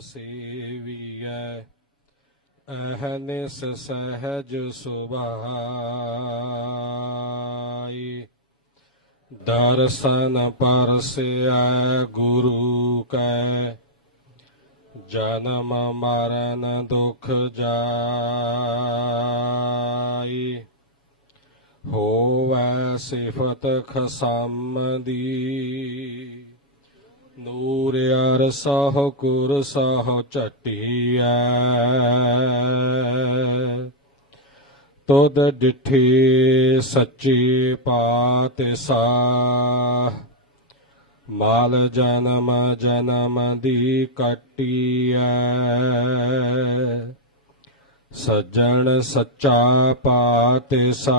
ਸੇਵੀਐ, ਅਹਨਿਸ ਸਹਜ ਸੁਭਾਈ। ਦਰਸ਼ਨ ਪਰਸਿਐ ਗੁਰੂ ਕੈ, ਜਨਮ ਮਰਨ ਦੁਖ ਜਾਈ। ਹੋਵੈ ਸਿਫਤ ਖਸਮ ਦੀ ਨੂਰ ਅਰ ਸਹ ਕੁਰ ਸਹ ਚਟਿਐ ਤੁਧ ਡਿਠੀ ਸੱਚੀ ਪਾਤ ਸਾਹ ਮਾਲ ਜਨਮ ਜਨਮ ਦੀ ਕਟਿਐ। ਸੱਜਣ ਸੱਚਾ ਪਾਤਸ਼ਾਹ।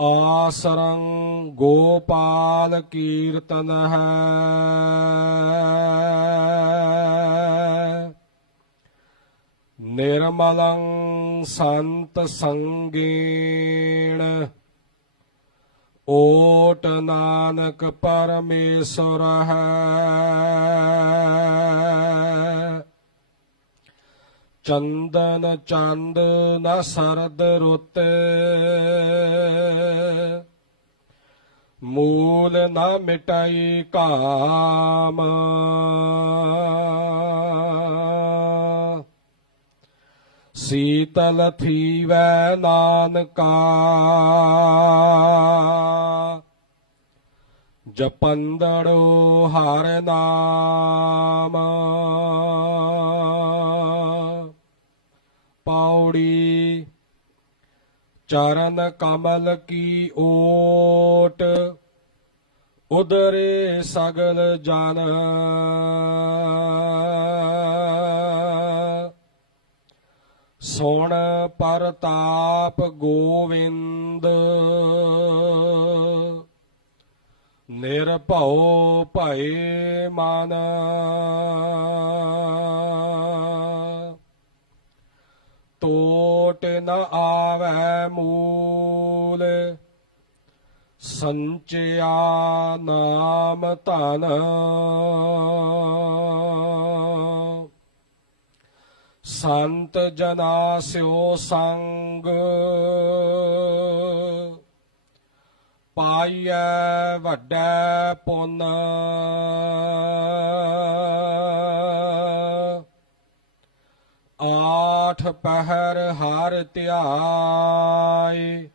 ਆਸਰੰ ਗੋਪਾਲ ਕੀਰਤਨ ਹੈ। ਨਿਰਮਲੰ ਸੰਤ ਸੰਗੇਣ। ਓਟ ਨਾਨਕ ਪਰਮੇਸ਼ਰ ਹੈ। ਚੰਦਨ ਚੰਦ ਨਾ ਸਰਦ ਰੁੱਤ। ਮੂਲ ਨਾ ਮਿਟਾਈ ਕਾਮ। ਸੀਤਲ ਥੀਵੈ ਨਾਨਕਾ। ਜਪੰਦੜੋ ਹਰ ਨਾਮ। ਪੌੜੀ ਚਰਨ ਕਮਲ ਕੀ ਓਟ ਉਦਰੇ ਸਗਲ ਜਨ। ਸੁਣ ਪਰਤਾਪ ਗੋਵਿੰਦ ਨਿਰਭਉ ਭਏ ਮਨ। ਨ ਆਵੈ ਮੂਲ। ਸੰਚਿਆ ਨਾਮ ਧਨ। ਸੰਤ ਜਨਾ ਸਿਓ ਸੰਗ। ਪਾਈਐ ਵੱਡਾ ਪੁੰਨ। ਆਠ ਪਹਿਰ ਹਰ ਧਿਆਏ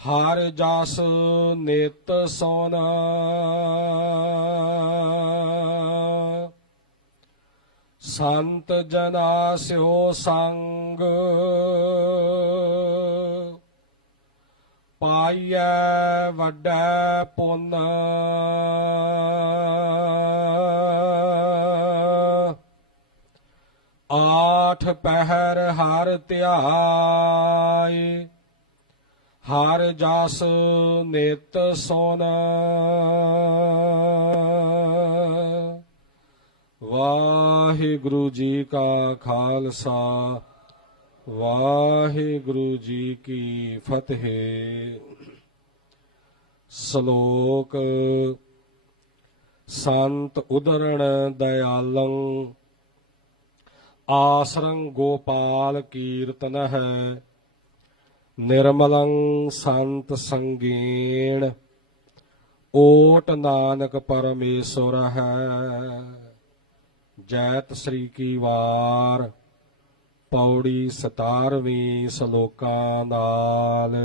ਹਰ ਜਸ ਨਿਤ ਸੋਨ। ਸੰਤ ਜਨਾ ਸਿਓ ਸੰਗ, ਪਾਈਐ ਵੱਡਾ ਪੁੰਨ। ਆਠ ਪਹਿਰ ਹਰ ਧਿਆਏ, ਹਰ ਜਸ ਨਿਤ ਸੋਨ। ਵਾਹਿਗੁਰੂ ਜੀ ਕਾ ਖਾਲਸਾ, ਵਾਹਿਗੁਰੂ ਜੀ ਕੀ ਫਤਿਹ। ਸ਼ਲੋਕ, ਸੰਤ ਉਦਰਣ ਦਇਆਲੰ ਆਸਰੰ ਗੋਪਾਲ ਕੀਰਤਨ ਹੈ, ਨਿਰਮਲੰ ਸੰਤ ਸੰਗੀਣ, ਓਟ ਨਾਨਕ ਪਰਮੇਸ਼ਵਰ ਹੈ। ਜੈਤ ਸ੍ਰੀ ਕੀ ਵਾਰ, ਪੌੜੀ 17ਵੀਂ ਸ਼ਲੋਕਾਂ ਨਾਲ।